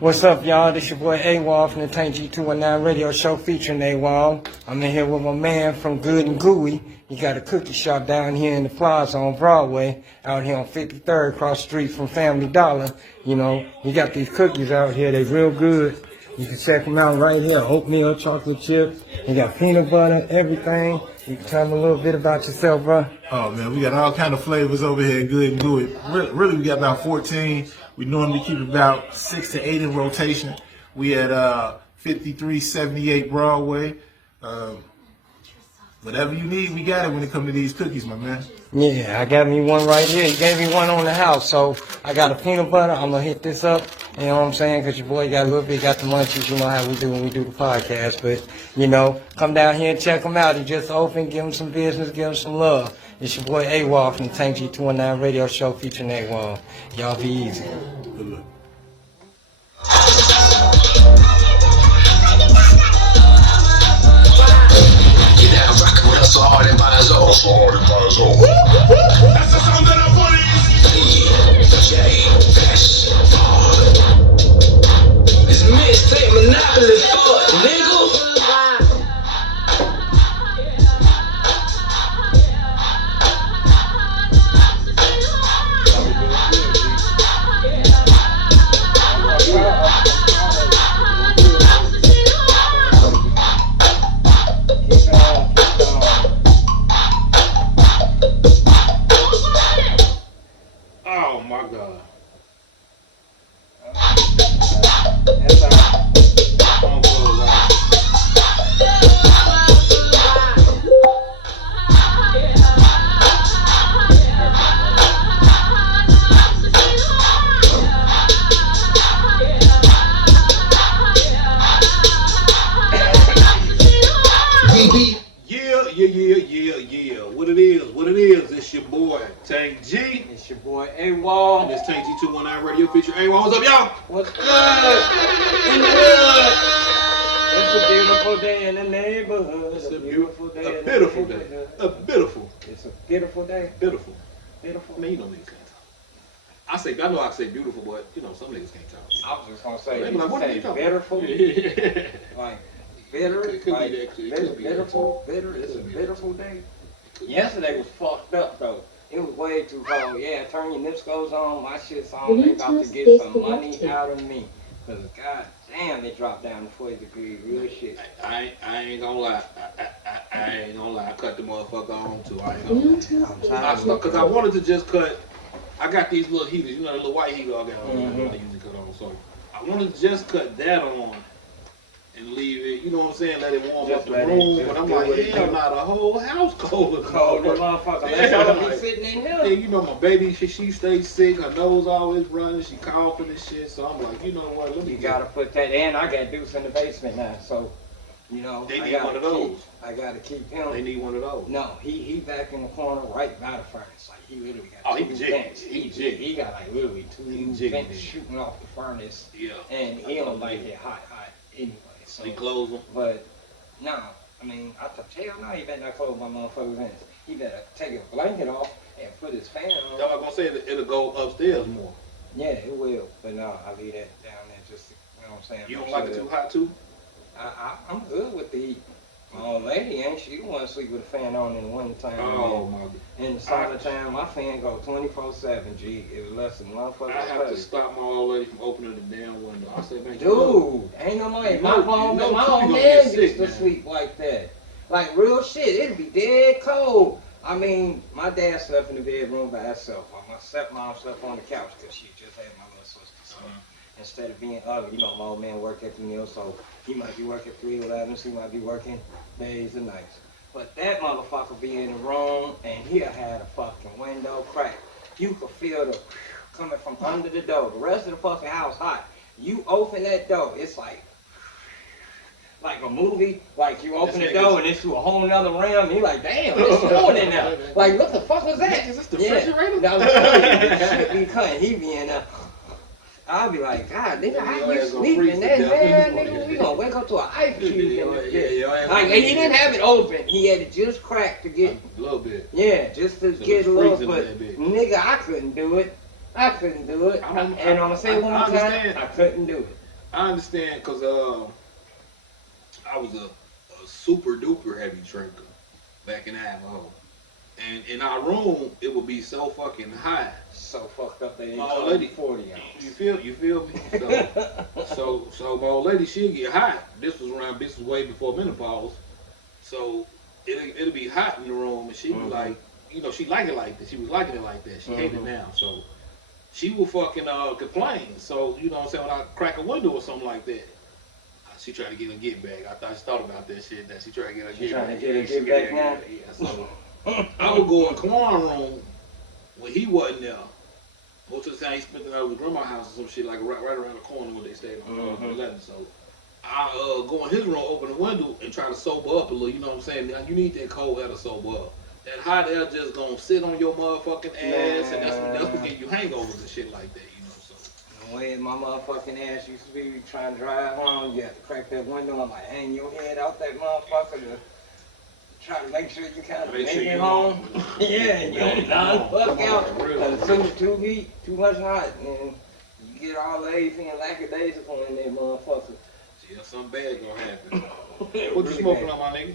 What's up, y'all? This your boy A-Wall from the Tank G219 radio show featuring A-Wall. I'm in here with my man from Good and Gooey. He got a cookie shop down here in the plaza on Broadway, out here on 53rd, across the street from Family Dollar. You know, he got these cookies out here. They real good. You can check them out right here. Oatmeal, chocolate chip. He got peanut butter, everything. You can tell me a little bit about yourself, bro. Oh, man, we got all kind of flavors over here, Good and Gooey. Really, we got about 14. We normally keep about 6 to 8 in rotation. We at 5378 Broadway. Whatever you need, we got it when it comes to these cookies, my man. Yeah, I got me one right here. He gave me one on the house, so I got a peanut butter. I'm going to hit this up, you know what I'm saying, because your boy got a little bit, got the munchies, you know how we do when we do the podcast. But, you know, come down here and check him out. He just opened, give him some business, give him some love. It's your boy A-Wall from the Tank G219 radio show featuring A-Wall. Y'all be easy. Good luck. Get down, rockin' with us so hard and buys off. That's the song that I want to This mixtape monopoly fuck, nigga. Oh, my God. Yeah. What it is. It's your boy, Tank G. It's your boy A-Wall. And it's Tank G219 radio feature. Hey, what's up, y'all? What's good? In the hood. It's a beautiful day in the neighborhood. It's a beautiful day. A beautiful day. A beautiful. It's a beautiful day. Beautiful. Beautiful. I mean, you know niggas can't talk. I know I say beautiful, but you know some niggas can't talk. I was just gonna say, They you be like, what are say you talking beautiful, Yeah. like bitter, It could like be that. It could be that. beautiful, bitter. It's a beautiful day. Yesterday was fucked up though. It was way too cold. Yeah, turn your nips goes on, my shit's on. They about to get some money out of me. Cause god damn, they dropped down to 40 degrees. Real shit. I ain't gonna lie. I ain't gonna lie. I cut the motherfucker on too. I ain't gonna lie. Because I wanted to just cut. I got these little heaters. You know the little white heater I got on. I usually cut on. So I wanted to just cut that on and leave it. You know what I'm saying? Let it warm up the room. But I'm like, hell, not a whole house cold. Cold, that motherfucker. Let's all be sitting in here. Yeah, you know my baby, she stays sick. Her nose always running. She coughing and shit. So I'm like, you know what? Let me. You gotta put that in. I got Deuce in the basement now, so you know They need one of those. I gotta keep him. They need one of those. No, he back in the corner right by the furnace. Like he literally got Oh, he two jigging. vents. He jigging. He got like literally two jigging vents it. shooting off the furnace. Yeah. And he don't like it hot anyway. So He close them. but no, I mean I thought hell no, he better not close my motherfucker's vents. He better take his blanket off and put his fan on. I was gonna say it'll go upstairs more. Yeah, it will. But no, I leave that down there just to, you know what I'm saying? You don't make like sure it that- too hot too? I'm good with the heat. My old lady ain't. She want to sleep with a fan on in the wintertime. Oh my God. In the summertime, my fan go 24/7. G, it was less than motherfucker. I have to stop my old lady from opening the damn window. I said, man, Dude, ain't no money. My old man gonna used get sick, to man. sleep like that. Like real shit. It'd be dead cold. I mean, my dad slept in the bedroom by herself. My stepmom slept on the couch because she just had my little sister. So instead of being ugly, you know, my old man worked at the mill, so he might be working 3/11, he might be working days and nights. But that motherfucker be in the room and he'll have the fucking window cracked. You could feel the coming from under the door. The rest of the fucking house hot. You open that door, it's like a movie, like you open the door and it's to a whole nother realm, and you're like, damn, it's going in there. Like, what the fuck was that? Is this the refrigerator? That was crazy. Shit be cutting, he be in there. I'll be like, God, nigga, how you sleeping that bad, nigga? We gonna wake up to an ice cube in this bitch. Like, and he didn't have it open. He had it just cracked to get a little bit. Yeah, just to So get it's a little. freezing a But little bit. nigga, I couldn't do it. I couldn't do it. I don't- And I'm gonna say it one more I time, understand. I couldn't do it. I understand because I was a super duper heavy drinker back in Idaho. And in our room, it would be so fucking hot. So fucked up they ain't My old called lady, 40 ounce. you feel me? So my old lady, she'd get hot. This was way before menopause. So it'll be hot in the room, and she'd be like, you know, she like it like that. She was liking it like that. She hated it now. So she would fucking complain. So you know what I'm saying? When I crack a window or something like that, she tried to get her get back. I thought she thought about that shit. That she tried to get her She get trying back. to get her get back now? Yeah. So I would go in Kwan room when he wasn't there. Most of the time he spent the night at his grandma's house or some shit like right around the corner where they stayed on 11. So I go in his room, open the window, and try to sober up a little. You know what I'm saying? Now, you need that cold air to sober up. That hot air just gonna sit on your motherfucking ass, and that's what give you hangovers and shit like that. You know, so. The way my motherfucking ass used to be trying to drive home, you have to crack that window and like hang your head out that motherfucker to try to make sure you kind of make it home. Yeah, you don't knock the fuck out. As soon as too heat, too much hot, and you get all lazy and lackadaisical in that motherfucker. Yeah, something bad gonna happen. What you smoking on, my nigga?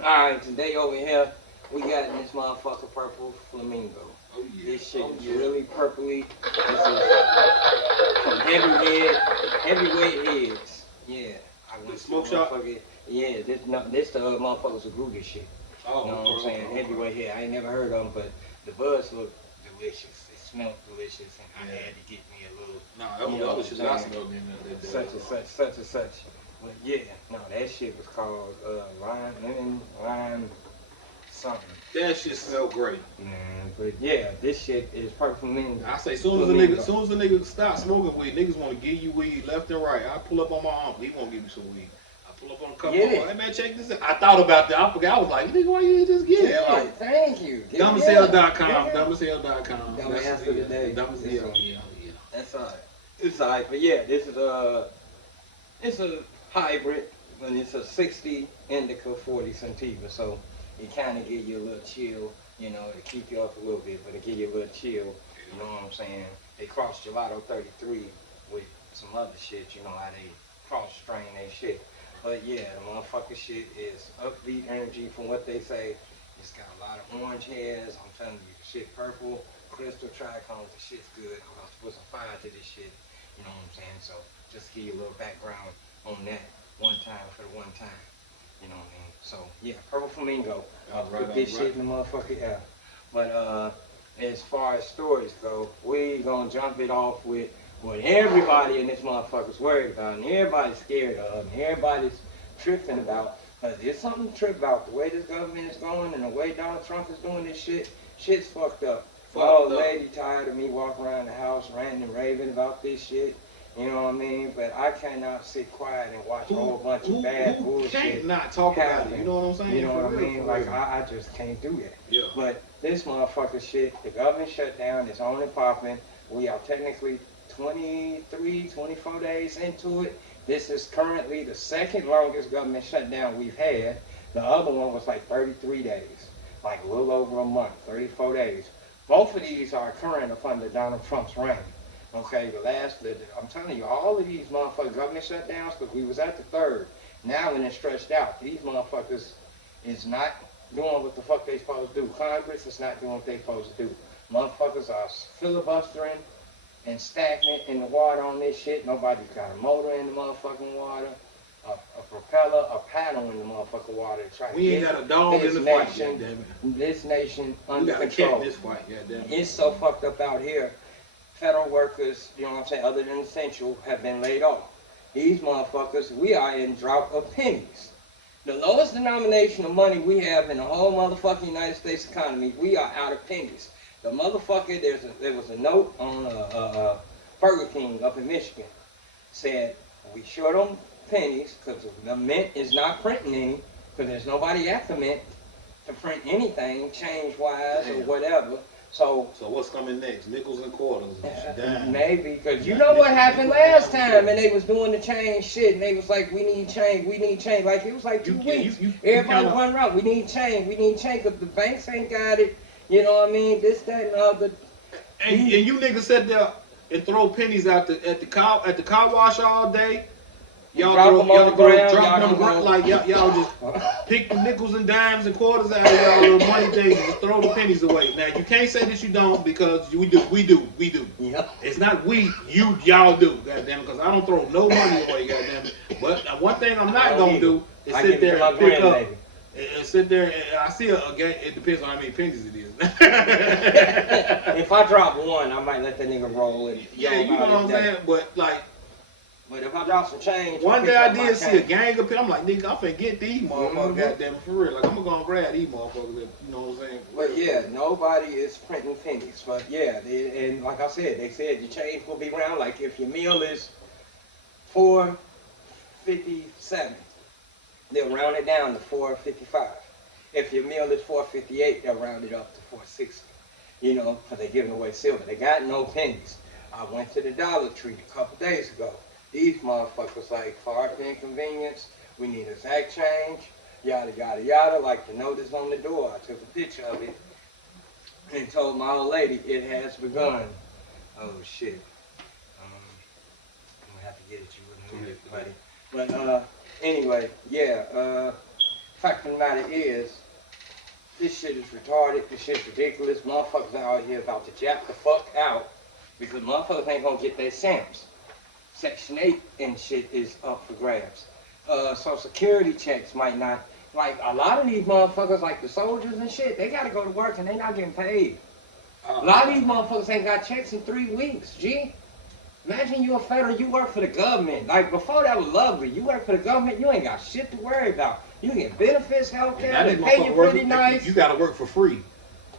Alright, today over here, we got this motherfucker purple flamingo. Oh yeah. This shit is really purpley. This is from heavyweight heads. Yeah. I went Smoke to shop? Yeah, this the motherfuckers who grew this shit. Oh, You know what I'm saying? Heavyweight head. I ain't never heard of them, but the buds look delicious. It smelled delicious, and I had to get me a little. Nah, that was the other shit that I smelled in there. Such and such. But yeah, no, that shit was called lime something. That shit smelled great. Man, but yeah, this shit is purple flamingo. I say, soon as a nigga stop smoking weed, niggas want to give you weed left and right. I pull up on my uncle, he won't give me some weed. I pull up on a couple. Hey man, check this out. I thought about that. I forgot. I was like, nigga, why you just get it? Yeah, Like, thank you. Dumbassell.com. Dumbassell.com. Dumb answer today. Yeah. That's alright. It's alright, but yeah, this is it's a hybrid, but it's a 60 indica, 40 sativa, so it kind of give you a little chill, you know, to keep you up a little bit, but it give you a little chill, you know what I'm saying? They cross gelato 33 with some other shit, you know how they cross-strain they shit. But yeah, the motherfucker shit is upbeat energy from what they say. It's got a lot of orange hairs. I'm telling you, the shit purple, crystal trichomes, the shit's good. I'm gonna put some fire to this shit, you know what I'm saying? So just give you a little background on that one time for the one time, you know what I mean? So yeah, purple flamingo. Put this shit in the motherfucking air. But as far as stories go, we gonna jump it off with what everybody in this motherfucker's worried about, and everybody's scared of, and everybody's tripping about. Cause there's something to trip about. The way this government is going and the way Donald Trump is doing this shit, shit's fucked up. My old lady tired of me walking around the house ranting and raving about this shit. You know what I mean? But I cannot sit quiet and watch a whole bunch of bad bullshit. Can't not talk about it. You know what I'm saying? You know what I mean? Like I just can't do that. Yeah. But this motherfucker shit, the government shut down. It's on and popping. We are technically 23, 24 days into it. This is currently the second longest government shutdown we've had. The other one was like 33 days, like a little over a month, 34 days. Both of these are occurring up under Donald Trump's reign. Okay, I'm telling you, all of these motherfucking government shutdowns, because we was at the third. Now when it's stretched out, these motherfuckers is not doing what the fuck they supposed to do. Congress is not doing what they supposed to do. Motherfuckers are filibustering and stagnant in the water on this shit. Nobody's got a motor in the motherfucking water, a propeller, a paddle in the motherfucking water to try to we ain't got a dog in the fight, goddammit. This nation under we control. This fight, goddammit. It's so fucked up out here. Federal workers, you know what I'm saying, other than essential, have been laid off. These motherfuckers, we are in drought of pennies. The lowest denomination of money we have in the whole motherfucking United States economy, we are out of pennies. The motherfucker, there was a note on Burger King up in Michigan, said we short on pennies because the mint is not printing any, because there's nobody at the mint to print anything, change-wise or whatever. So what's coming next? Nickels and quarters. Maybe, because you know what happened last time, and they was doing the change shit, and they was like, we need change. Like, it was like 2 weeks. Everybody went around, we need change, because the banks ain't got it. You know what I mean? This, that, and other. And you niggas sat there and throw pennies at the car wash all day. Y'all drop them on the ground, drop them on the ground, like y'all just pick the nickels and dimes and quarters out of y'all little money things and just throw the pennies away. Now you can't say that you don't because we do. Yep. It's not y'all do, goddamn, because I don't throw no money away, goddamn. But one thing I'm not gonna do is sit there and pick up and sit there and I see a game. It depends on how many pennies it is. If I drop one, I might let that nigga roll and yeah, you know what I'm saying. But like. But if I drop some change, one day I did see a gang of people. I'm like, nigga, I'm finna get these motherfuckers, goddamn it, for real. Like, I'm gonna go and grab these motherfuckers, you know what I'm saying? But yeah, nobody is printing pennies. But yeah, and like I said, they said your change will be around. Like if your meal is $4.57, they'll round it down to $4.55. If your meal is $4.58, they'll round it up to $4.60. You know, because they're giving away silver. They got no pennies. I went to the Dollar Tree a couple days ago. These motherfuckers like far from inconvenience, we need exact change, yada yada yada, like the notice on the door. I took a picture of it and told my old lady it has begun. Oh shit. I'm gonna have to get at you in a minute, buddy. But anyway, yeah, fact of the matter is, this shit is retarded, this shit's ridiculous. Motherfuckers out here about to jack the fuck out because motherfuckers ain't gonna get their stamps. Section 8 and shit is up for grabs. Social Security checks might not, like a lot of these motherfuckers, like the soldiers and shit, they gotta go to work and they not getting paid. A lot of these motherfuckers ain't got checks in 3 weeks, G. Imagine you a federal, you work for the government. Like before that was lovely. You work for the government, you ain't got shit to worry about. You get benefits, health care, they pay you pretty nice. You gotta work for free.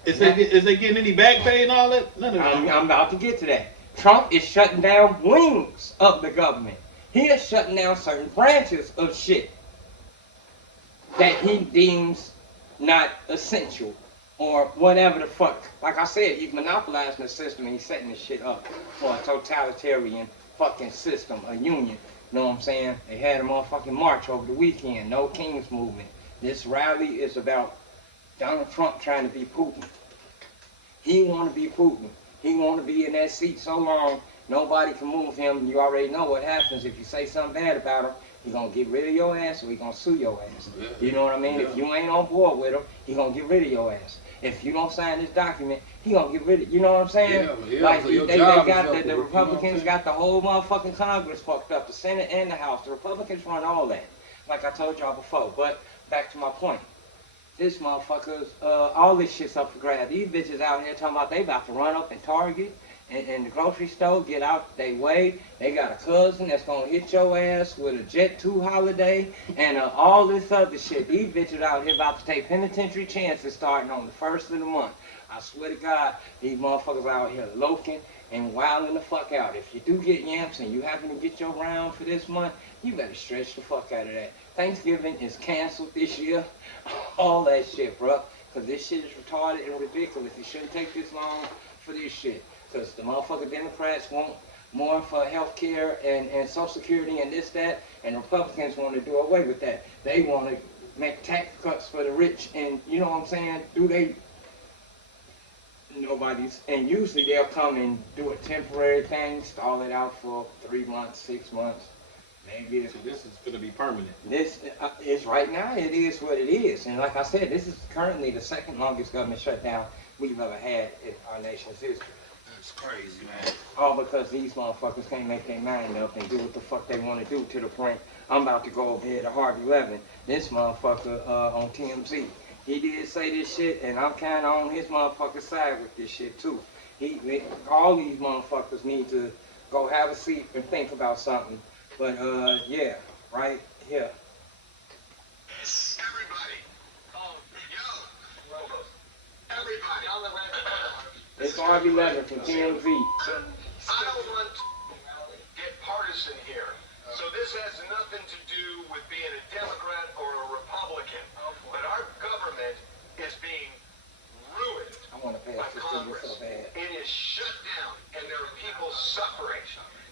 Is they getting any back pay and all that? None of that. I'm about to get to that. Trump is shutting down wings of the government. He is shutting down certain branches of shit that he deems not essential or whatever the fuck. Like I said, he's monopolizing the system and he's setting this shit up for a totalitarian fucking system, a union. You know what I'm saying? They had a motherfucking march over the weekend, no King's Movement. This rally is about Donald Trump trying to be Putin. He want to be Putin. He want to be in that seat so long, nobody can move him. You already know what happens. If you say something bad about him, he going to get rid of your ass or he going to sue your ass. Yeah. You know what I mean? Yeah. If you ain't on board with him, he going to get rid of your ass. If you don't sign this document, he going to get rid of you. Know what I'm saying? Yeah. Like, so they got the Republicans got the whole motherfucking Congress fucked up, the Senate and the House. The Republicans run all that, like I told y'all before. But back to my point. This motherfuckers, all this shit's up for grabs. These bitches out here talking about they about to run up in Target and the grocery store, get out they way. They got a cousin that's gonna hit your ass with a Jet 2 holiday and all this other shit. These bitches out here about to take penitentiary chances starting on the 1st of the month. I swear to God, these motherfuckers out here loafing and wilding the fuck out. If you do get yamps and you happen to get your round for this month, you better stretch the fuck out of that. Thanksgiving is canceled this year. All that shit, bro. Because this shit is retarded and ridiculous. It shouldn't take this long for this shit. Because the motherfucking Democrats want more for health care and Social Security and this, that. And Republicans want to do away with that. They want to make tax cuts for the rich and, you know what I'm saying, nobody's, and usually they'll come and do a temporary thing, stall it out for 3 months, 6 months, maybe. So this is going to be permanent. This is right now, it is what it is. And like I said, this is currently the second longest government shutdown we've ever had in our nation's history. That's crazy, man. All because these motherfuckers can't make their mind up and do what the fuck they want to do, to the point I'm about to go over here to Harvey Levin, this motherfucker on TMZ. He did say this shit, and I'm kind of on his motherfucking side with this shit, too. All these motherfuckers need to go have a seat and think about something. But, yeah, right here. Everybody. Oh, yo. Everybody. It's Harvey Levin from TMZ. I don't want to get partisan here. So this has nothing to do with being a Democrat or a Republican. But our government is being ruined by Congress. It is shut down, and there are people suffering.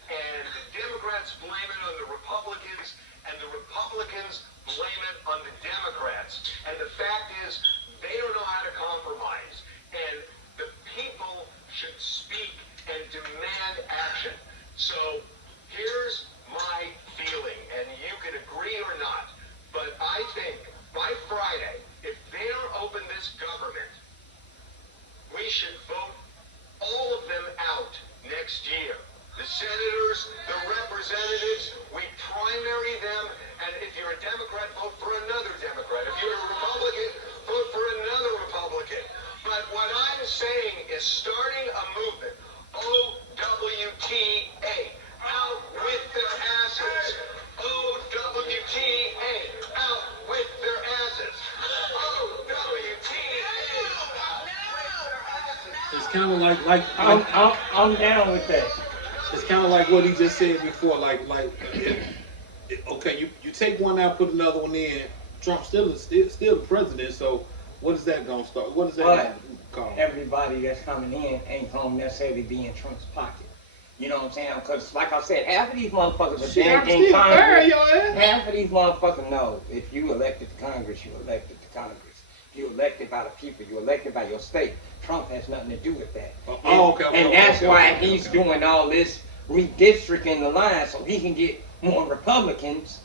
And the Democrats blame it on the Republicans, and the Republicans blame it on the Democrats. And the fact is, they don't know how to compromise. And the people should speak and demand action. Here's my feeling, and you can agree or not, but I think by Friday, if they don't open this government, we should vote all of them out next year. The senators, the representatives, we primary them, and if you're a Democrat, vote for another Democrat. If you're a Republican, vote for another Republican. But what I'm saying is starting a movement, O.W.T.A, out with their asses. O.W.T.A, out with their asses. O.W.T.A, out with their asses. It's kind of like I'm down with that. it's kind of like what he just said before. Okay, you take one out, put another one in. Trump's still the president. So what is that gonna start? What is that gonna cause? Everybody that's coming in ain't gonna necessarily be in Trump's pocket. You know what I'm saying? Because, like I said, half of these motherfuckers are damn in Congress. Half of these motherfuckers know if you elected to Congress, you elected to Congress. If you elected by the people, you elected by your state. Trump has nothing to do with that. And that's why he's doing all this redistricting the line so he can get more Republicans.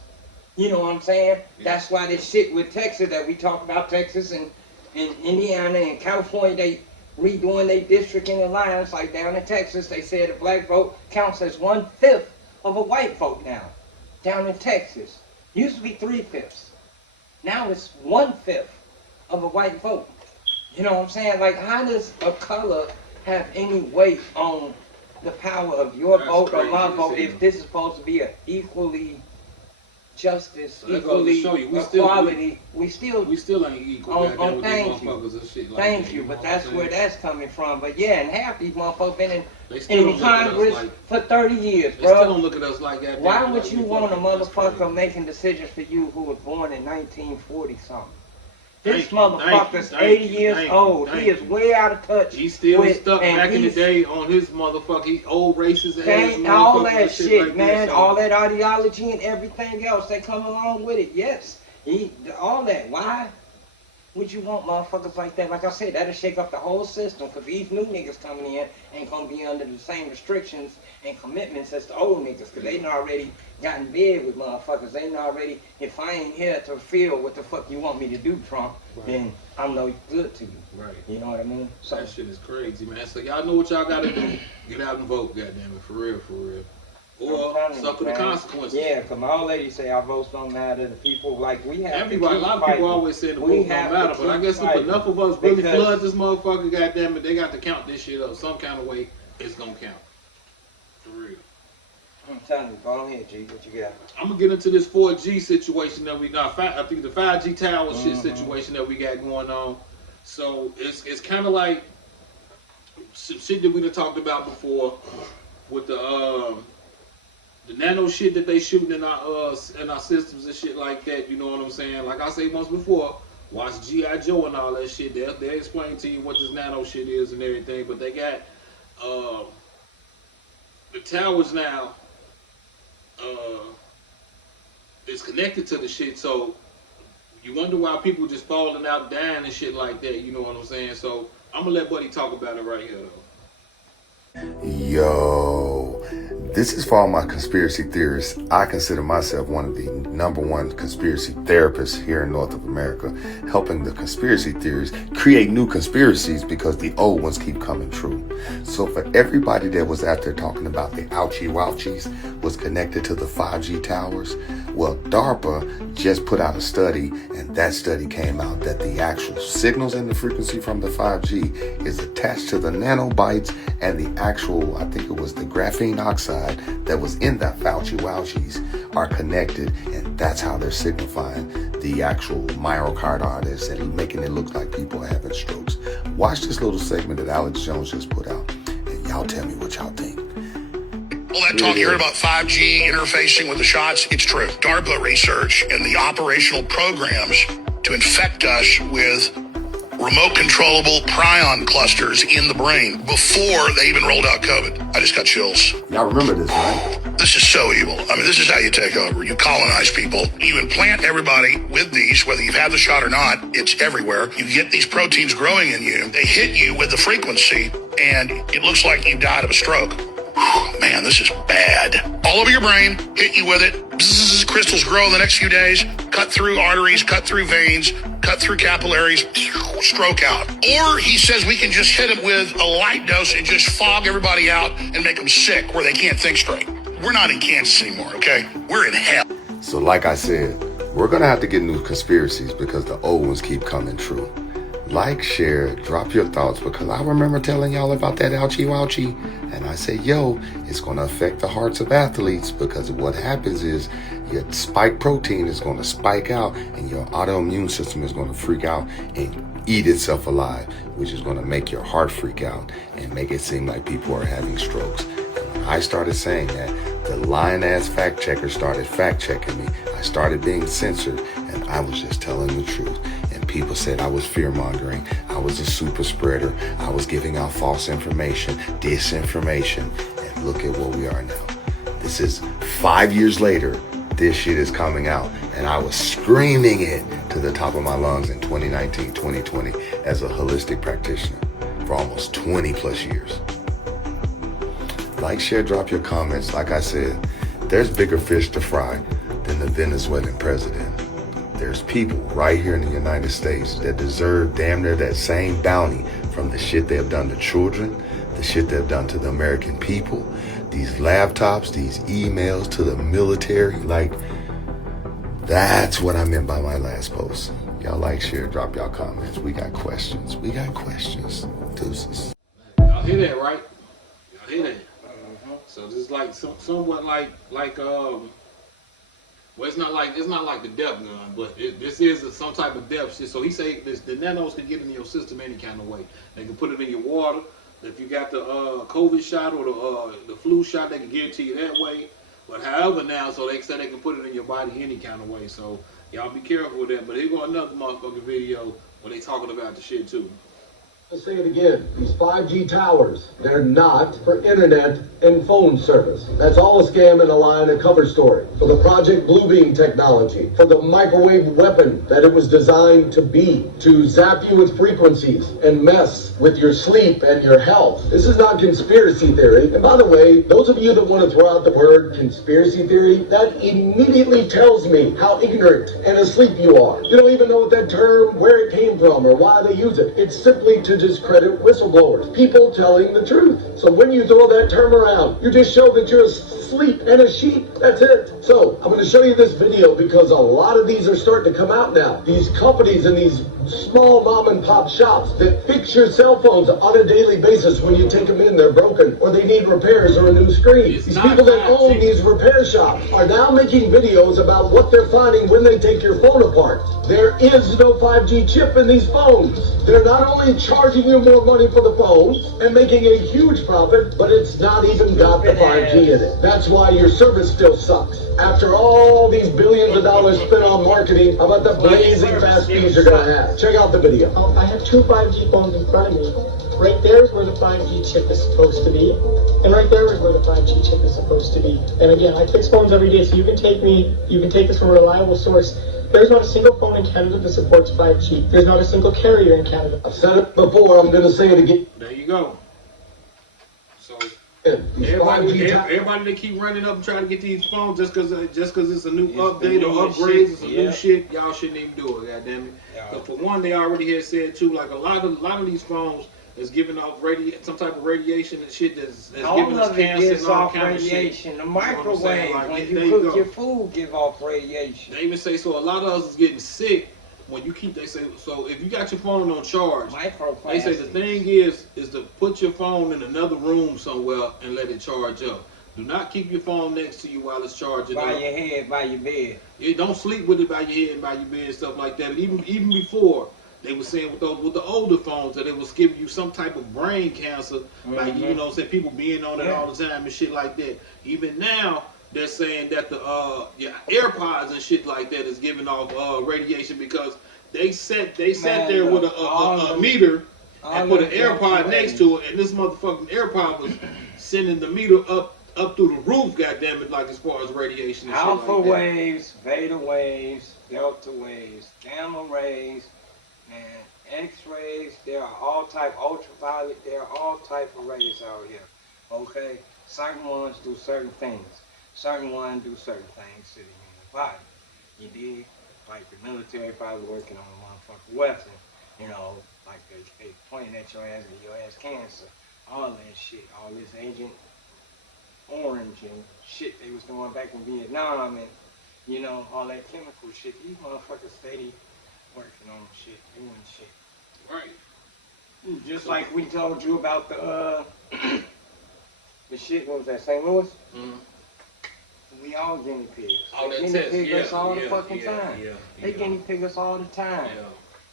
You know what I'm saying? Yeah. That's why this shit with Texas that we talk about, Texas and Indiana and California, they redoing their districting alliance. Like down in Texas, they said a black vote counts as 1/5 of a white vote now. Down in Texas, used to be 3/5. Now it's 1/5 of a white vote. You know what I'm saying? Like, how does a color have any weight on the power of your vote or my vote if this is supposed to be an equally justice, So equally equality? We still ain't equal. Thank you. And shit like Thank that, you, but know that's what I'm where saying? that's coming from. But yeah, and half these motherfuckers been still in don't look at us Congress like- for 30 years, They still bro. don't look at us like that. Why like would you we want a fucking- that's motherfucker crazy. making decisions for you who was born in 1940 something? This Thank you, motherfucker's thank you, 80 years thank you, old. thank He is you. way out of touch. He's still with- stuck and back in the he's- day on his motherfucking old racist ass. Thank all motherfuckers that and shit, like man. that, so- All that ideology and everything else that come along with it. Yes, all that. Why would you want motherfuckers like that? Like I said, that'll shake up the whole system. Because these new niggas coming in ain't gonna be under the same restrictions and commitments as the old niggas. Because they done already got in bed with motherfuckers. They done already, if I ain't here to feel what the fuck you want me to do, Trump, then I'm no good to you. Right. You know what I mean? So That shit is crazy, man. So y'all know what y'all gotta do. Get out and vote, goddamn it, for real, for real. Or suffer the consequences. Yeah, because my old lady say our votes don't matter. The people, like, we have Everybody, a to keep lot of people fighting. always say the We vote don't have to matter, but I keep guess if fighting. enough of us really Because- flood this motherfucker, goddamn it, they got to count this shit up some kind of way. It's gonna count, for real. I'm telling you, go ahead, G. What you got? I'm gonna get into this 4G situation that we got. I think the 5G tower shit situation that we got going on. So it's kind of like some shit that we done talked about before with the nano shit that they shooting in our systems and shit like that. You know what I'm saying? Like I say once before, watch G.I. Joe and all that shit. They explain to you what this nano shit is and everything. But they got the towers now. It's connected to the shit, so you wonder why people just falling out, dying and shit like that. You know what I'm saying? So I'm gonna let Buddy talk about it right here, though. Yo, this is for all my conspiracy theorists. I consider myself one of the #1 conspiracy therapists here in North of America, helping the conspiracy theories create new conspiracies because the old ones keep coming true. So for everybody that was out there talking about the ouchie-wouchies was connected to the 5G towers, well, DARPA just put out a study, and that study came out that the actual signals and the frequency from the 5G is attached to the nanobytes and the actual, I think it was the graphene oxide that was in that ouchie-wouchies are connected, and that's how they're signifying the actual myocarditis and making it look like people are having strokes. Watch this little segment that Alex Jones just put out, and y'all tell me what y'all think. All that talk you heard about 5G interfacing with the shots, it's true. DARPA research and the operational programs to infect us with remote controllable prion clusters in the brain before they even rolled out COVID. I just got chills. Y'all remember this, right? This is so evil. I mean, this is how you take over. You colonize people. You implant everybody with these, whether you've had the shot or not. It's everywhere. You get these proteins growing in you. They hit you with the frequency, and it looks like you died of a stroke. Man, this is bad. All over your brain, hit you with it. Bzzz, crystals grow in the next few days, cut through arteries, cut through veins, cut through capillaries, stroke out. Or he says we can just hit them with a light dose and just fog everybody out and make them sick where they can't think straight. We're not in Kansas anymore, okay? We're in hell. So like I said, we're going to have to get new conspiracies because the old ones keep coming true. Like, share, drop your thoughts, because I remember telling y'all about that ouchie wouchie, and I said, yo, it's going to affect the hearts of athletes, because what happens is your spike protein is going to spike out and your autoimmune system is going to freak out and eat itself alive, which is going to make your heart freak out and make it seem like people are having strokes. And when I started saying that, the lying-ass fact checker started fact-checking me. I started being censored, and I was just telling the truth. People said I was fear-mongering, I was a super spreader, I was giving out false information, disinformation, and look at where we are now. This is 5 years later, this shit is coming out, and I was screaming it to the top of my lungs in 2019, 2020 as a holistic practitioner for almost 20 plus years. Like, share, drop your comments. Like I said, there's bigger fish to fry than the Venezuelan president. There's people right here in the United States that deserve damn near that same bounty from the shit they have done to children, the shit they've done to the American people, these laptops, these emails to the military. Like, that's what I meant by my last post. Y'all like, share, drop y'all comments. We got questions. We got questions. Deuces. Y'all hear that, right? Y'all hear that? So this is like somewhat like well, it's not like the death gun, but this is some type of death shit. So he say the nanos can get in your system any kind of way. They can put it in your water. If you got the COVID shot or the flu shot, they can give it to you that way. But however now, so they say they can put it in your body any kind of way. So y'all be careful with that. But here go another motherfucking video where they talking about the shit too. Let's say it again. These 5G towers, they're not for internet and phone service. That's all a scam and a lie and a cover story for the Project Bluebeam technology, for the microwave weapon that it was designed to be, to zap you with frequencies and mess with your sleep and your health. This is not conspiracy theory. And by the way, those of you that want to throw out the word conspiracy theory, that immediately tells me how ignorant and asleep you are. You don't even know what that term, where it came from or why they use it. It's simply to discredit whistleblowers, people telling the truth. So when you throw that term around, you just show that you're asleep and a sheep. That's it. So I'm going to show you this video because a lot of these are starting to come out now. These companies and these small mom and pop shops that fix your cell phones on a daily basis. When you take them in, they're broken or they need repairs or a new screen. These people that own these repair shops are now making videos about what they're finding when they take your phone apart. There is no 5G chip in these phones. They're not only charging you more money for the phones and making a huge profit, but it's not even got the 5G in it. That's why your service still sucks. After all these billions of dollars spent on marketing, how about the blazing fast speeds you're gonna have? Check out the video. I have two 5G phones in front of me. Right there is where the 5G chip is supposed to be. And right there is where the 5G chip is supposed to be. And again, I fix phones every day, so you can take this from a reliable source. There's not a single phone in Canada that supports 5G. There's not a single carrier in Canada. I've said it before, I'm going to say it again. There you go. So everybody that keep running up and trying to get these phones just because it's a new update or upgrades, it's a new shit, y'all shouldn't even do it, goddammit. But for one, they already had said too, like a lot of these phones is giving off some type of radiation and shit that's giving us cancer and all kind of shit. The microwave, you know when you cook your food, give off radiation. They even say, so a lot of us is getting sick when you keep, they say, so if you got your phone on charge, they say the thing is to put your phone in another room somewhere and let it charge up. Do not keep your phone next to you while it's charging up. By your head, by your bed. Don't sleep with it by your head and by your bed and stuff like that. And even before, they were saying with the older phones that it was giving you some type of brain cancer, like, you know what I'm saying, people being on it all the time and shit like that. Even now, they're saying that the your AirPods and shit like that is giving off radiation because they sat there with a meter and put an AirPod next to it, and this motherfucking AirPod was sending the meter up through the roof, goddammit, like as far as radiation and Alpha shit like waves, beta waves, delta waves, gamma rays, and X-rays. There are all type ultraviolet. There are all type of rays out here. Okay, Certain ones do certain things. Certain ones do certain things to the human body. You dig? Like the military probably working on a motherfucking weapon. You know, like they pointing at your ass and your ass cancer. All that shit. All this Agent Orange and shit they was doing back in Vietnam and, you know, all that chemical shit. These motherfuckers steady working on shit, doing shit. Right. Just like we told you about the shit, what was that, St. Louis? Mm-hmm. We all guinea pigs. All They that guinea test, pig us all the fucking time. They yeah. guinea pig us all the time. Yeah.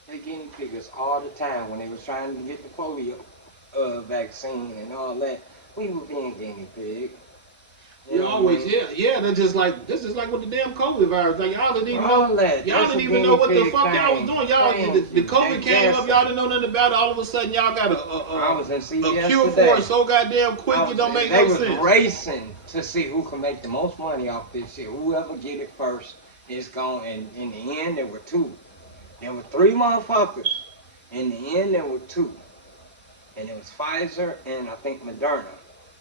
They guinea pig us all the time when they was trying to get the polio vaccine and all that. We were being guinea pig. You always, that's just like with the damn COVID virus. Like y'all didn't even know what the fuck y'all was doing. Y'all, the COVID came up, y'all didn't know nothing about it. All of a sudden, y'all got a cure for it so goddamn quick. It don't make no sense. They was racing to see who can make the most money off this shit. Whoever get it first is going. And in the end, there were two. There were three motherfuckers. In the end, there were two. And it was Pfizer and I think Moderna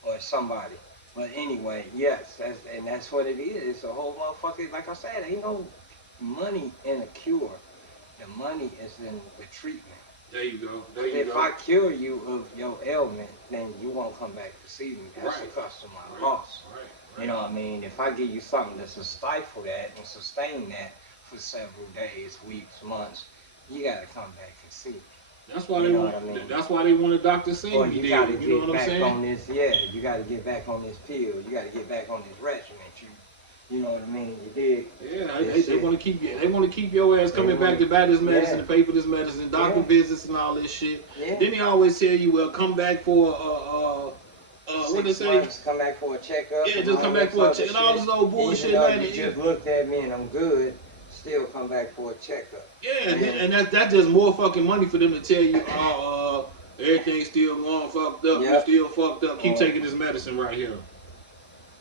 or somebody. But anyway, yes, that's what it is. It's a whole motherfucker. Like I said, ain't no money in a cure. The money is in the treatment. There you go. If I cure you of your ailment, then you won't come back to see me. That's a customer I lost. Right. You know what I mean? If I give you something that's to stifle that and sustain that for several days, weeks, months, you gotta come back and see me. That's why they want. That's why they want a doctor saying or you gotta get back on this. Yeah, you gotta get back on this pill. You gotta get back on this regimen. You know what I mean? You dig? Yeah, they want to keep you. They want to keep your ass coming back to buy this medicine, to pay for this medicine, doctor visits and all this shit. Yeah. Then they always tell you, well, come back for what they say? Come back for a checkup. Yeah, just come back for a checkup. And all this old bullshit, man. You just looked at me and I'm good. Still come back for a checkup. Yeah, and that's just more fucking money for them to tell you, everything's still going fucked up. Yep. You still fucked up. Keep taking this medicine right here.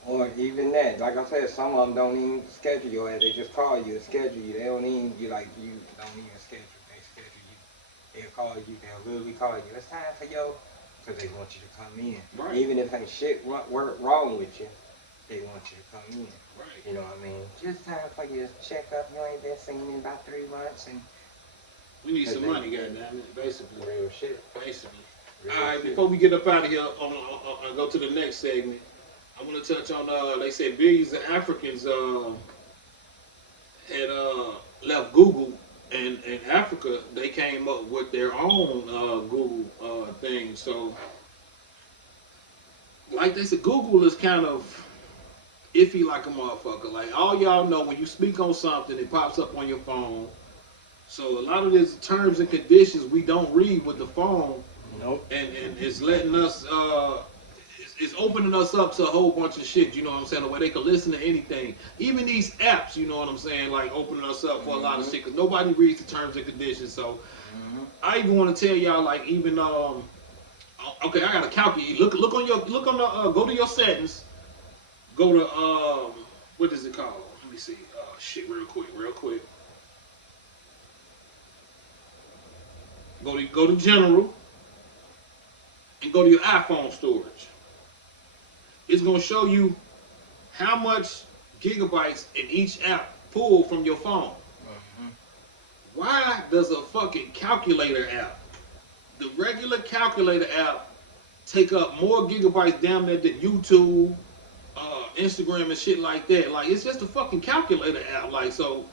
Or even that, like I said, some of them don't even schedule you as they just call you to schedule you. They don't even you don't even schedule. They schedule you. They'll call you. They'll literally call you. It's time for yo, because they want you to come in. Right. Even if ain't shit wrong with you, they want you to come in. Right. You know what I mean? Just time for you to check up. You ain't been seen in about 3 months, and we need some money, goddamn it. Basically, real shit. Basically. All right. Before we get up out of here, and go to the next segment. I want to touch on, they said billions of Africans had left Google, and in Africa, they came up with their own Google thing. So, like they said, Google is kind of iffy like a motherfucker. Like, all y'all know, when you speak on something, it pops up on your phone. So, a lot of these terms and conditions we don't read with the phone. Nope. And it's letting us... it's opening us up to a whole bunch of shit, you know what I'm saying, where they can listen to anything. Even these apps, you know what I'm saying, like opening us up for a lot of shit, because nobody reads the terms and conditions. So I even want to tell y'all, like, even okay, I gotta calculate. Look on the go to your settings. Go to what is it called? Let me see. Shit, real quick. Go to general and go to your iPhone storage. It's going to show you how much gigabytes in each app pull from your phone. Why does a fucking calculator app, the regular calculator app, take up more gigabytes down there than YouTube, Instagram and shit like that? Like, it's just a fucking calculator app. Like, so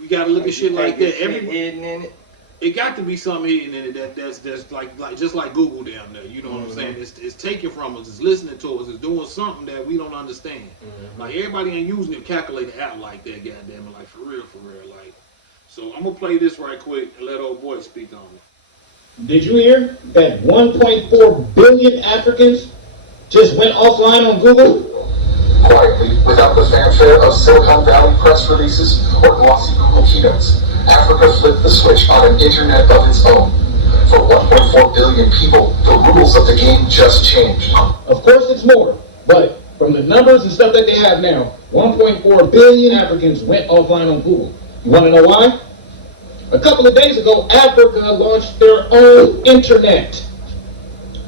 we got to look at shit like that. Hidden in it. It got to be something hidden in it that's like just like Google down there. You know what I'm saying? It's taking from us. It's listening to us. It's doing something that we don't understand. Like, everybody ain't using a calculator app like that. Goddamn it! Like, for real. Like, so I'm gonna play this right quick and let old boy speak on it. Did you hear that 1.4 billion Africans just went offline on Google? Quietly, without the fanfare of Silicon Valley press releases or glossy Google keynotes, Africa flipped the switch on an internet of its own. For 1.4 billion people, the rules of the game just changed. Of course it's more, but from the numbers and stuff that they have now, 1.4 billion Africans went offline on Google. You want to know why? A couple of days ago, Africa launched their own internet.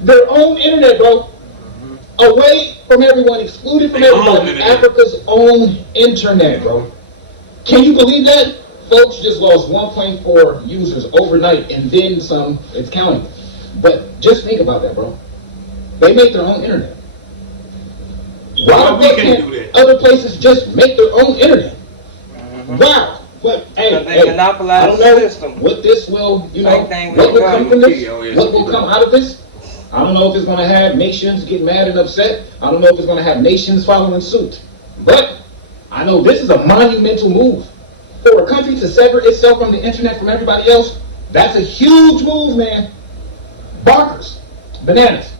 Their own internet, bro. away from everyone, excluded from everybody, Africa's own internet, bro. Can you believe that? Folks just lost 1.4 users overnight, and then some, it's counting. But just think about that, bro. They make their own internet. Why can't other places just make their own internet? Wow. But hey, I don't know what this will, you know, what will come from this, what will come out of this. I don't know if it's going to have nations get mad and upset. I don't know if it's going to have nations following suit. But I know this is a monumental move. For a country to sever itself from the internet from everybody else, that's a huge move, man. Bonkers. Bananas.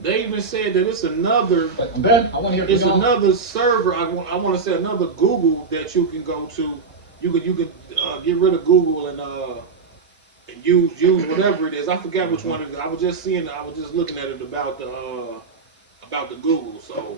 They even said that it's another. Ben, I want to hear it's another server. I want to say another Google that you can go to. You can get rid of Google and use whatever it is. I forgot which one it is. I was just looking at it about the Google. So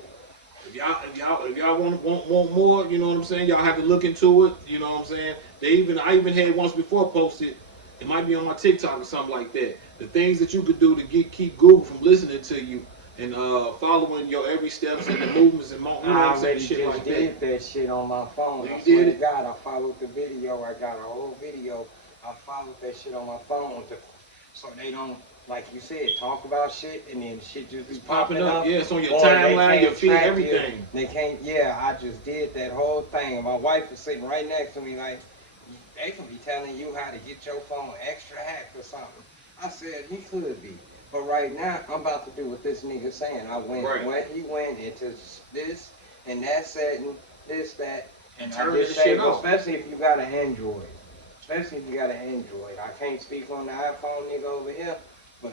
if y'all want more, you know what I'm saying. Y'all have to look into it. You know what I'm saying. I even had once before posted. It might be on my TikTok or something like that. The things that you could do to keep Google from listening to you and following your every steps and the movements and you know what I'm saying, shit like that. I did that shit on my phone. You I swear did to God, I followed the video. I got a whole video. I followed that shit on my phone so they don't, like you said, talk about shit and then shit just be popping up. Yeah, it's on your timeline, your feed, everything. They can't. Yeah, I just did that whole thing. My wife was sitting right next to me like, they can be telling you how to get your phone extra hacked or something. I said, he could be. But right now, I'm about to do what this nigga saying. He went into this and that setting, this, that. And I just say, especially if you got an Android. Especially if you got an Android. I can't speak on the iPhone nigga over here, but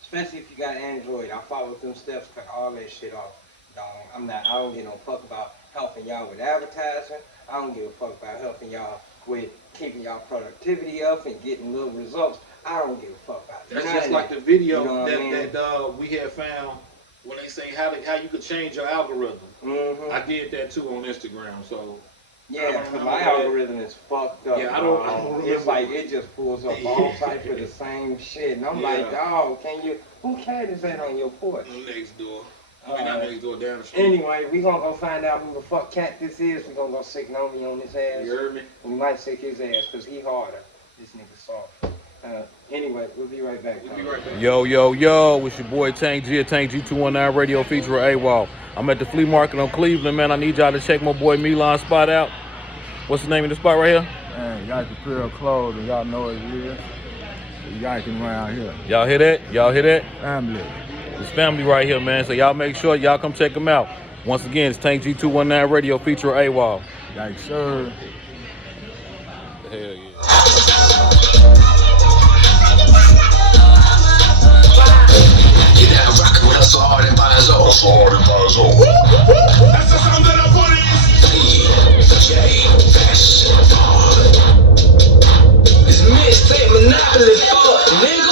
especially if you got an Android, I follow them steps, cut all that shit off. Dog. I don't give no fuck about helping y'all with advertising. I don't give a fuck about helping y'all with keeping y'all productivity up and getting little results. I don't give a fuck about that. That's just like the video that we had found when they say how you could change your algorithm. I did that too on Instagram. So yeah, because my algorithm is fucked up. Yeah, I don't it's like it just pulls up all types of the same shit, and I'm like, dog, who cat is that on your porch? Next door. Not next door, down the street. Anyway, we gonna go find out who the fuck cat this is. We gonna go sick Nomi on his ass. You heard me? We might sick his ass because he harder. This nigga soft. Anyway, we'll be right back. Yo, it's your boy Tank G at Tank G219 Radio feature AWOL. I'm at the flea market on Cleveland, man. I need y'all to check my boy Milan's spot out. What's the name of the spot right here? Man, y'all can put up clothes and y'all know what it is. Y'all can around here. Y'all hear that? Family. It's family right here, man. So y'all make sure y'all come check them out. Once again, it's Tank G219 Radio feature AWOL. Like, sir. Hell yeah. Get down, rockin' with us so hard and by his own. That's the sound that I put in. DJ, this mixtape monopoly, fuck, nigga.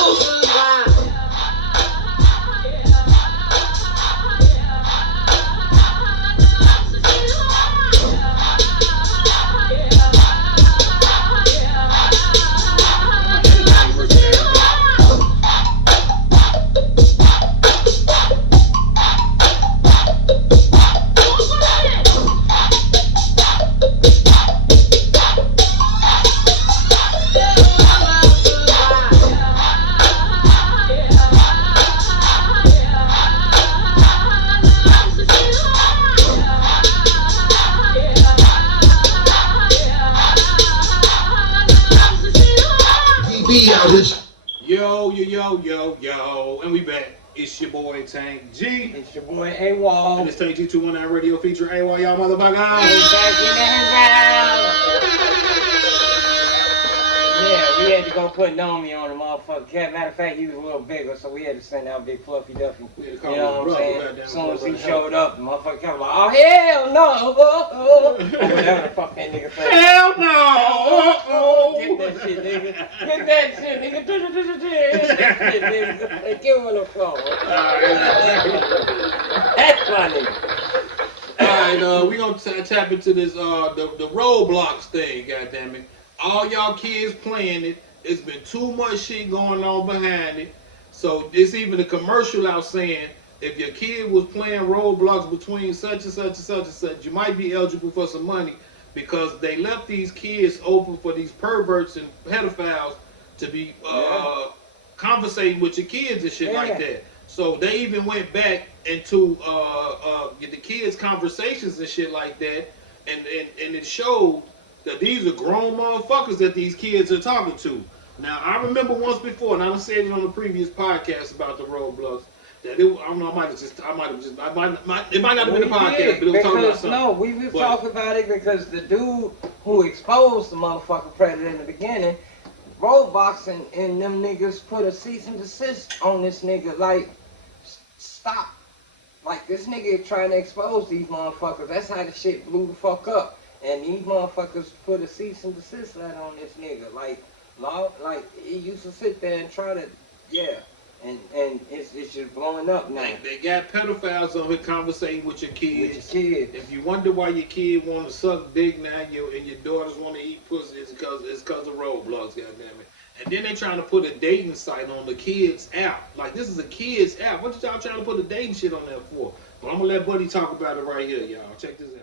Yo, and we back. It's your boy Tank G. It's your boy AWOL. And it's Tank G219 Radio feature AWOL, y'all motherfuckers. Yeah, we had to go put Nomi on the motherfucker cat. Matter of fact, he was a little bigger, so we had to send out Big Fluffy Duffy. You know what I'm saying? As soon as he showed up, the motherfucker kept like, oh, hell no! Or whatever the fuck that nigga said. Hell no! Get that shit, nigga. Get that shit, nigga. Get that shit, nigga. Give him an applause. That's funny. Alright, we gonna tap into this, the Roblox thing, goddammit. All y'all kids playing it. It's been too much shit going on behind it. So there's even a commercial out saying if your kid was playing Roblox between such and such and such and such, you might be eligible for some money because they left these kids open for these perverts and pedophiles to be conversating with your kids and shit like that. So they even went back into the kids' conversations and shit like that, and it showed that these are grown motherfuckers that these kids are talking to. Now I remember once before, and I said it on the previous podcast about the Roblox. That it, I don't know. It might not have been a podcast, but it was talking about something. No, we were talking about it because the dude who exposed the motherfucking predator in the beginning, Roblox and them niggas put a cease and desist on this nigga. Like, stop. Like, this nigga trying to expose these motherfuckers. That's how the shit blew the fuck up. And these motherfuckers put a cease and desist letter on this nigga. Like he used to sit there and try to, And it's just blowing up now. They got pedophiles on here conversating with your kids. If you wonder why your kid want to suck dick now and your daughters want to eat pussy, it's because of Roblox, goddammit. And then they trying to put a dating site on the kids' app. Like, this is a kids' app. What y'all trying to put a dating shit on there for? But I'm going to let Buddy talk about it right here, y'all. Check this out.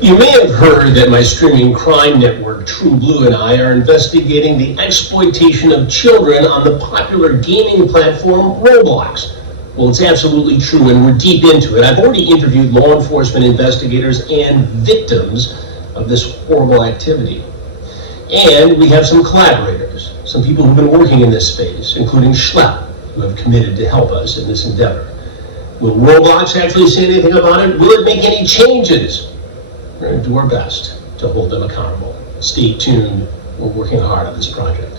You may have heard that my streaming crime network, True Blue, and I are investigating the exploitation of children on the popular gaming platform Roblox. Well, it's absolutely true, and we're deep into it. I've already interviewed law enforcement investigators and victims of this horrible activity. And we have some collaborators, some people who've been working in this space, including Schlepp, who have committed to help us in this endeavor. Will Roblox actually say anything about it? Will it make any changes? We're going to do our best to hold them accountable. Stay tuned. We're working hard on this project.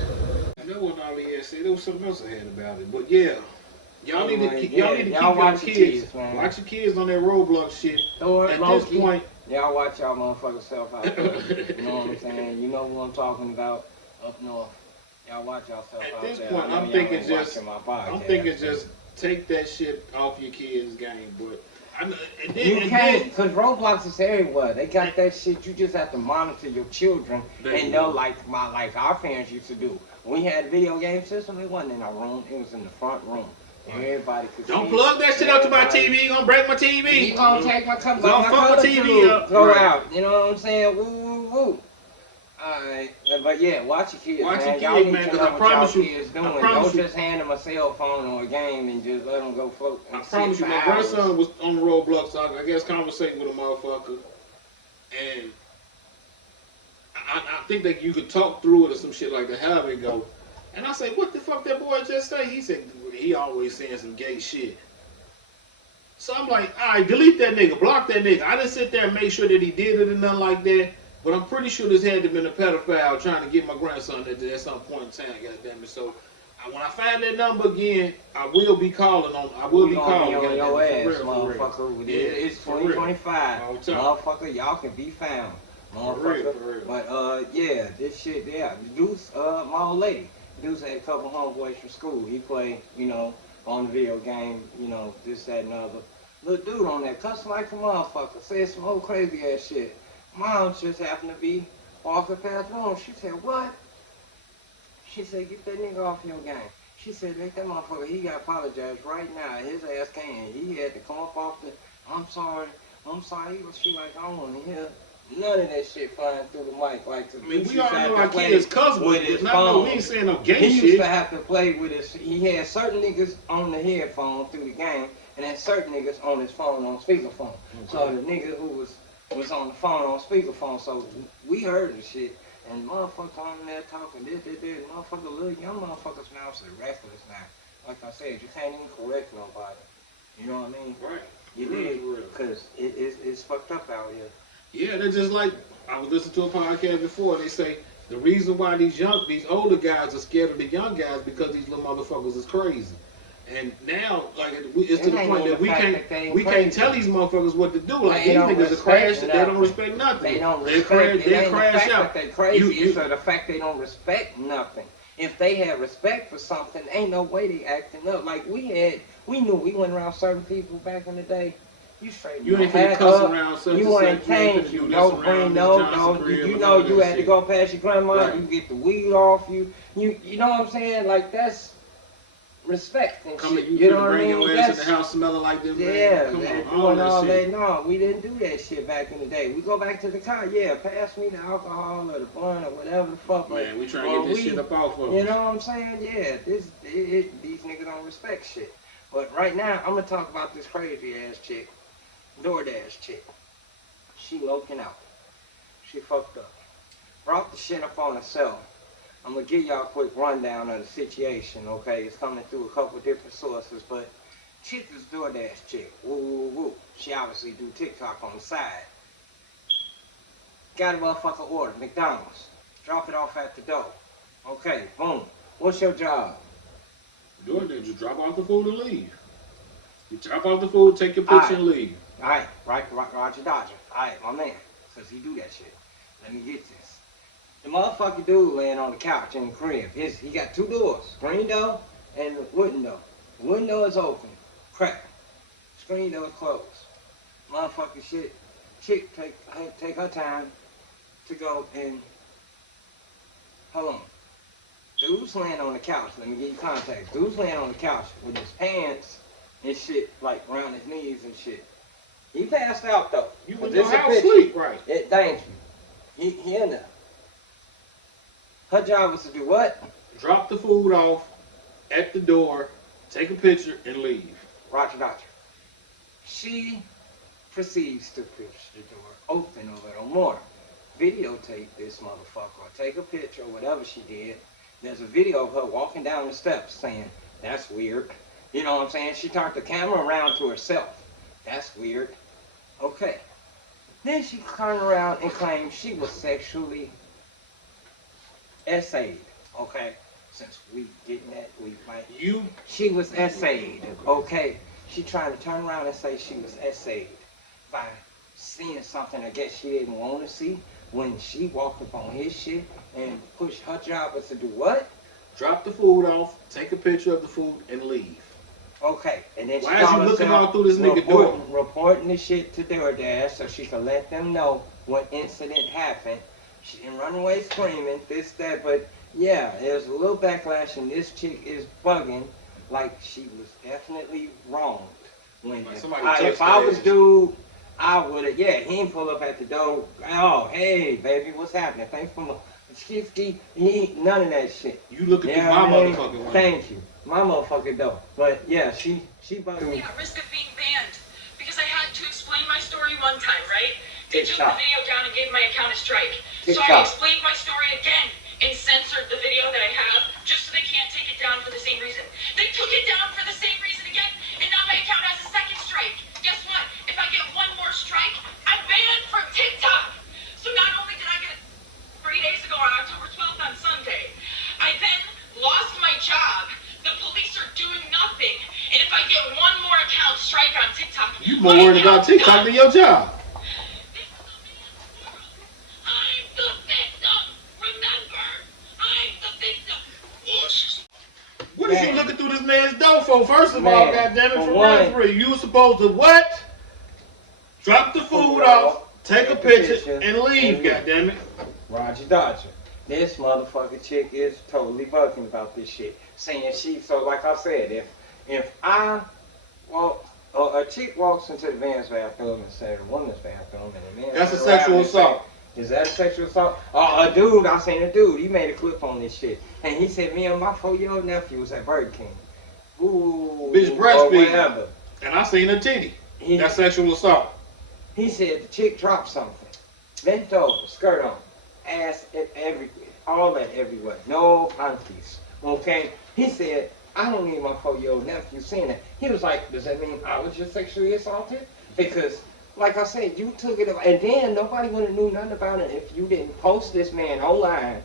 I know what Ali had said. There was something else I had about it. But yeah, y'all need to keep your kids. Watch your kids on that Roblox shit. At this point, y'all watch y'all motherfuckers self out there. You know what I'm saying? You know who I'm talking about up north. Y'all watch yourself out there. At this point, I'm thinking just take that shit off your kids' game, but. You can't, because Roblox is everywhere. They got that shit. You just have to monitor your children and know, like our parents used to do. When we had a video game system, it wasn't in our room. It was in the front room. Everybody could Don't plug that shit up to my TV. You're going to break my TV. You going to take my TV up. Go out. You know what I'm saying? Woo, woo, woo. Alright, but yeah, watch your kids, man. Y'all need to know what y'all kids doing. Don't just hand them a cell phone or a game and just let them go float. I promise you, my grandson was on the Roblox, so I guess conversating with a motherfucker, and I think that you could talk through it or some shit like that, however it go. And I say, what the fuck that boy just say? He said, he always saying some gay shit. So I'm like, alright, delete that nigga, block that nigga. I didn't sit there and make sure that he did it or nothing like that. But I'm pretty sure this had to have been a pedophile trying to get my grandson at some point in time, goddammit. So when I find that number again, I will be calling on. I will be calling on your ass, motherfucker. Yeah, it's 2025, motherfucker. Y'all can be found, motherfucker. For real. But yeah, this shit, Deuce, my old lady. Deuce had a couple homeboys from school. He played, on the video game, this, that, and other. Little dude on there, cussing like a motherfucker, said some old crazy ass shit. Mom just happened to be walking past the room. She said, what? She said, get that nigga off your game. She said, make that motherfucker, he got to apologize right now. His ass can't. He had to come up off the, I'm sorry. She like, I don't want to hear none of that shit flying through the mic. Like, we all know our kids cuss with his phone. We ain't saying no gay shit. He used to have to play with his, he had certain niggas on the headphone through the game, and then certain niggas on his phone on speakerphone. So the nigga who was on the phone on speakerphone, so we heard the shit, and motherfuckers on there talking this, motherfucker, little young motherfuckers now are reckless now. Like I said, you can't even correct nobody. You know what I mean? Right. You did, because it's fucked up out here. Yeah, they're just like, I was listening to a podcast before, they say, the reason why these older guys are scared of the young guys because these little motherfuckers is crazy. And now, like, it's to the point that we can't tell these motherfuckers what to do. Like, these niggas are crash, they don't respect nothing. They don't respect, they crash out. They're crazy. It's the fact they don't respect nothing. If they had respect for something, ain't no way they acting up. Like, we knew we went around certain people back in the day. You ain't finna cuss around such you ain't changed. You don't bring no. You know you had to go past your grandma. Right. You get the weed off you. You know what I'm saying? Like, that's respect and Come shit. you know what I bring mean? your ass in the house smelling like this, yeah, man. Come man, on, doing all shit. that. No, we didn't do that shit back in the day. We go back to the car, yeah, pass me the alcohol or the blunt or whatever the fuck. Man, we trying to get this shit up off of You know what I'm saying? Yeah, these niggas don't respect shit. But right now, I'm gonna talk about this crazy ass chick, DoorDash chick. She loking out. She fucked up. Brought the shit up on herself. I'm gonna give y'all a quick rundown of the situation, okay? It's coming through a couple different sources, but chick is DoorDash chick. Woo, woo, woo. She obviously do TikTok on the side. Got a motherfucker order, McDonald's. Drop it off at the door. Okay, boom. What's your job? DoorDash, just drop off the food and leave. You drop off the food, take your picture and leave. Alright, Roger Dodger. Alright, my man. Because he do that shit. Let me get this. The motherfucker dude laying on the couch in the crib. He got two doors. Screen door and the wooden door. The wooden door is open. Crack. Screen door is closed. Motherfucker shit. Chick take her time to go and hold on. Dude's laying on the couch. Let me give you context. Dude's laying on the couch with his pants and shit like around his knees and shit. He passed out though. You was in your house sleep, right? Thank you. He in there. Her job was to do what? Drop the food off at the door, take a picture, and leave. Roger Dodger. She proceeds to push the door open a little more. Videotape this motherfucker or take a picture or whatever she did. There's a video of her walking down the steps saying, that's weird. You know what I'm saying? She turned the camera around to herself. That's weird. Okay. Then she turned around and claimed she was sexually essayed. Okay? Since we getting that, we might. She was essayed. Okay? She trying to turn around and say she was essayed by seeing something I guess she didn't want to see when she walked up on his shit and pushed. Her job was to do what? Drop the food off, take a picture of the food, and leave. Okay, and then why is you looking all through this nigga door? Reporting the shit to DoorDash so she could let them know what incident happened. She didn't run away screaming, this, that, but yeah, there's a little backlash and this chick is bugging like she was definitely wronged. When if I was dude, I would have, yeah, he ain't pull up at the door. Oh, hey, baby, what's happening? Thanks for my skifty. He ain't none of that shit. You look at my motherfucking one. Thank you. My motherfucking door. But yeah, she bugged me. At risk of being banned because I had to explain my story one time, right? They took the video down and gave my account a strike. So I explained my story again and censored the video that I have just so they can't take it down for the same reason. They took it down for the same reason again, and now my account has a second strike. Guess what? If I get one more strike, I'm banned from TikTok. So not only did I get 3 days ago on October 12th on Sunday, I then lost my job. The police are doing nothing. And if I get one more account strike on TikTok, you more worried about TikTok than your job. I'm the victim. Remember, I'm the victim. What is you looking through this man's door for? First of all, goddammit, for round 3, you were supposed to what? Drop the food off, take a picture, and leave, goddammit. Roger Dodger. This motherfucking chick is totally bugging about this shit. Saying so like I said, if I walk, a chick walks into the man's bathroom instead of the woman's bathroom, and the man. That's a sexual assault. Is that a sexual assault? A dude, I seen a dude, he made a clip on this shit. And he said, me and my 4-year-old nephew was at Burger King. Ooh. Bitch breastfeeding. And I seen a titty. That's sexual assault. He said the chick dropped something. Bent over, skirt on, ass everywhere, all that everywhere. No panties. Okay? He said, I don't need my 4-year-old nephew seeing that. He was like, does that mean I was just sexually assaulted? Because, like I said, you took it, and then nobody would have knew nothing about it if you didn't post this man online.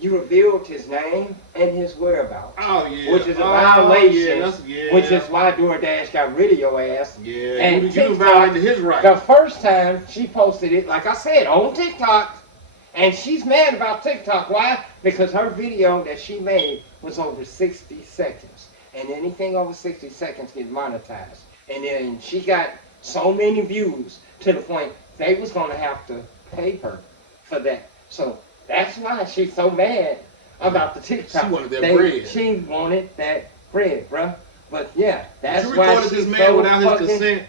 You revealed his name and his whereabouts. Oh, yeah. Which is a violation. Yeah, which is why DoorDash got rid of your ass. Yeah, and you violated his right. The first time she posted it, like I said, on TikTok, and she's mad about TikTok. Why? Because her video that she made was over 60 seconds. And anything over 60 seconds gets monetized. And then she got so many views to the point they was going to have to pay her for that. So that's why she's so mad about the TikTok. She wanted that bread. She wanted that bread, bruh. But yeah, that's you why recorded she's this man so without his fucking consent.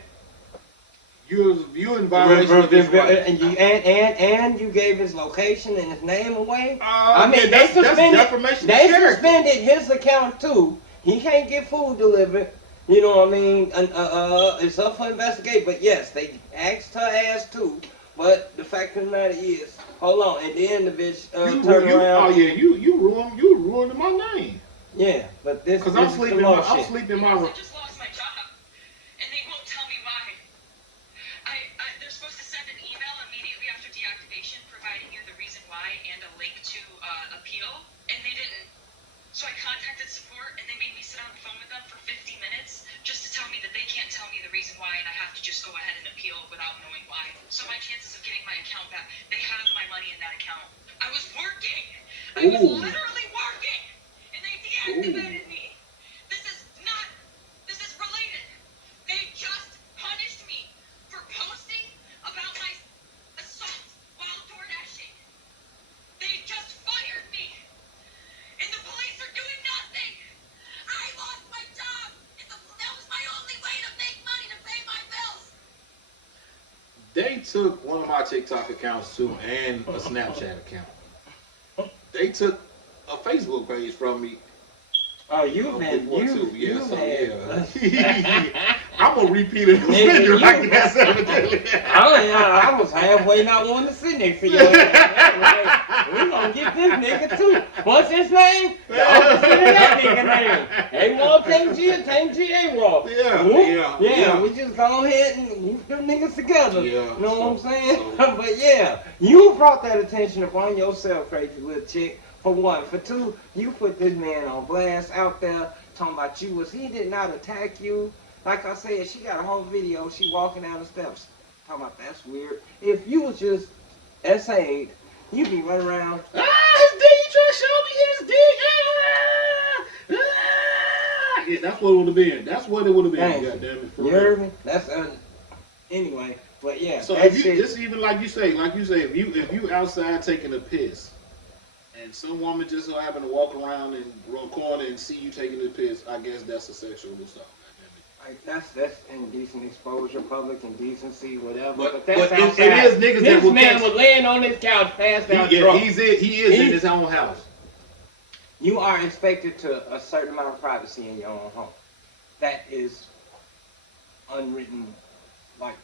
You in violation of his rights. And you gave his location and his name away. I mean, yeah, that's defamation of character. Suspended his account too. He can't get food delivered. You know what I mean? It's up for investigation. But yes, they asked her ass too. But the fact of the matter is, hold on, and then the bitch turned around. Oh yeah, you ruined my name. Yeah, but this because I'm sleeping in my room. I just lost my job, and they won't tell me why. They're supposed to send an email immediately after deactivation, providing you the reason why and a link to appeal, and they didn't. So I contacted support, and they made me sit on the phone with them for 50 minutes just to tell me that they can't tell me the reason why, and I have to just go ahead and appeal without knowing why. So my chances of getting my account back, they have my money in that account. I was working. I was literally working, and they deactivated me. This is related. They just punished me for posting about my assault while door dashing. They just fired me. And the police are doing nothing. I lost my job. That was my only way to make money to pay my bills. They took one of my TikTok accounts too and a Snapchat account. They took a Facebook page from me. Oh, you've been, I'm a repeated offender, I guess. I was halfway not wanting to sit next to you. We're going to get this nigga too. What's his name? The opposite of that nigga name. A-Wall, Yeah, we just go ahead and whoop them niggas together. You know what I'm saying? But yeah, you brought that attention upon yourself, crazy little chick. For one. For two, you put this man on blast out there talking about he did not attack you. Like I said, she got a whole video, she walking down the steps. Talking about that's weird. If you was just SA'd, you'd be running around. His dick, you trying to show me his dick? Yeah, that's what it would have been. That's what it would have been. God damn it. You heard me? That's anyway, but yeah. So if you just even like you say, if you outside taking a piss, and some woman just so happen to walk around and run corner and see you taking the piss, I guess that's a sexual assault. Like that's indecent exposure, public indecency, whatever. But that's it is niggas that will This man was laying on his couch, passed out drunk. He is in his own house. You are expected to a certain amount of privacy in your own home. That is unwritten. Like,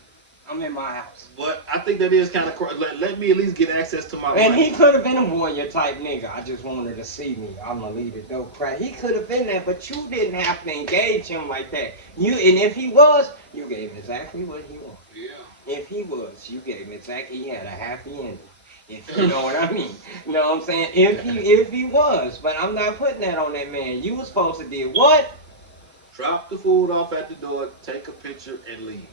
I'm in my house. But I think that is kind of let me at least get access to my. And he could have been a warrior type nigga. I just wanted to see me. I'm gonna leave the door crack. He could have been that, but you didn't have to engage him like that. And if he was, you gave him exactly what he wanted. Yeah. If he was, you gave him exactly. He had a happy ending. If you know what I mean. You know what I'm saying? If he was, but I'm not putting that on that man. You was supposed to do what? Drop the food off at the door, take a picture, and leave.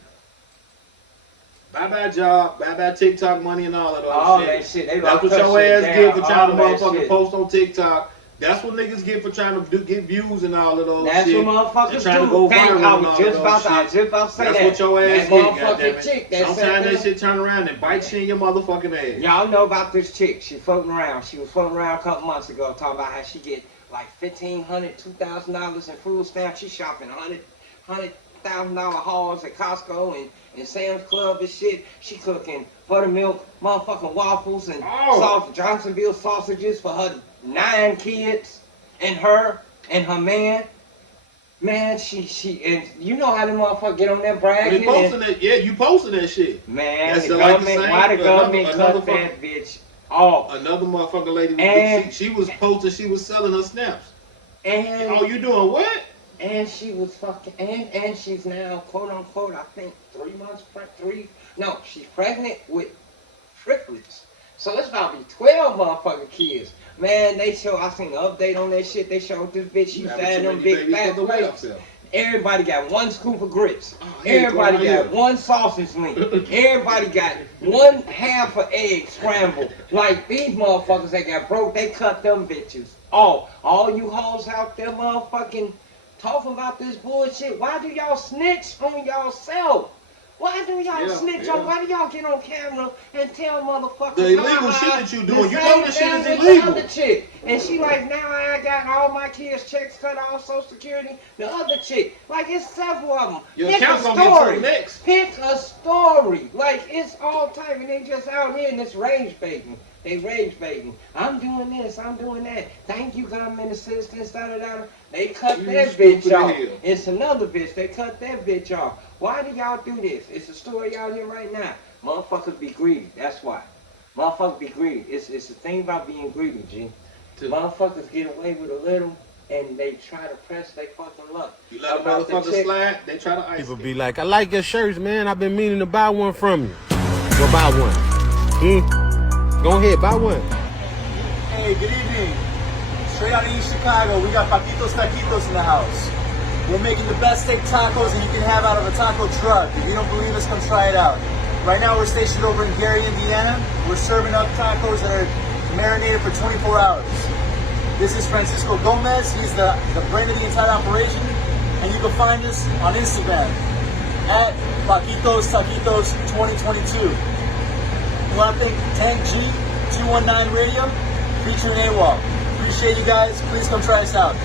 Bye-bye job, bye-bye TikTok money and all of those all shit. That shit. That's what your ass get for trying to motherfucking post on TikTok. That's what niggas get for trying to get views and all of those That's shit. That's what motherfuckers trying do. to go viral I was just about to say That's that. what your ass that get, chick that sometimes that shit turn around and bite you in your motherfucking ass. Y'all know about this chick. She floating around. She was floating around a couple months ago talking about how she get like $1,500, $2,000 in food stamps. She shopping $100,000 hauls at Costco and Sam's Club and shit. She cooking buttermilk, motherfucking waffles and Johnsonville sausages for her 9 kids and her man. Man, she and you know how the motherfucker get on there bragging. You posting that? Yeah, you posting that shit. Man, why the government cut that bitch off? Another motherfucking lady, she was posting, she was selling her snaps. And you doing what? And she was fucking, and she's now, quote unquote, I think 3 months pregnant, she's pregnant with triplets. So it's about to be 12 motherfucking kids. Man, I seen an update on that shit. They showed this bitch, she had them big fat plates. Everybody got 1 scoop of grits. Everybody got 1 sausage link. Everybody got 1 half of egg scrambled. Like these motherfuckers that got broke, they cut them bitches off. All you hoes out there motherfucking talking about this bullshit. Why do y'all snitch on y'all self? Why do y'all snitch on? Why do y'all get on camera and tell motherfuckers the illegal shit that you doing? You know this shit is with illegal. The other chick, and she like, now I got all my kids' checks cut off, Social Security. The other chick, like it's several of them. Your Pick account's a gonna get story. next. Pick a story. Like it's all type, and they just out here and it's rage baiting. They rage baiting. I'm doing this. I'm doing that. Thank you, government assistance. Da da da. They cut that bitch off. It's another bitch. They cut that bitch off. Why do y'all do this? It's a story out here right now. Motherfuckers be greedy. That's why. Motherfuckers be greedy. It's the thing about being greedy, G. Motherfuckers get away with a little and they try to press their fucking luck. You let a motherfucker slide, they try to ice. People be like, I like your shirts, man. I've been meaning to buy one from you. Go buy one. Go ahead, buy one. Hey, good evening. Straight out of East Chicago, we got Paquitos Taquitos in the house. We're making the best steak tacos that you can have out of a taco truck. If you don't believe us, come try it out. Right now, we're stationed over in Gary, Indiana. We're serving up tacos that are marinated for 24 hours. This is Francisco Gomez. He's the brain of the entire operation. And you can find us on Instagram at Paquitos Taquitos 2022. We want to thank Tank G 219 Radio featuring AWOL. Appreciate you guys. Please come try us out.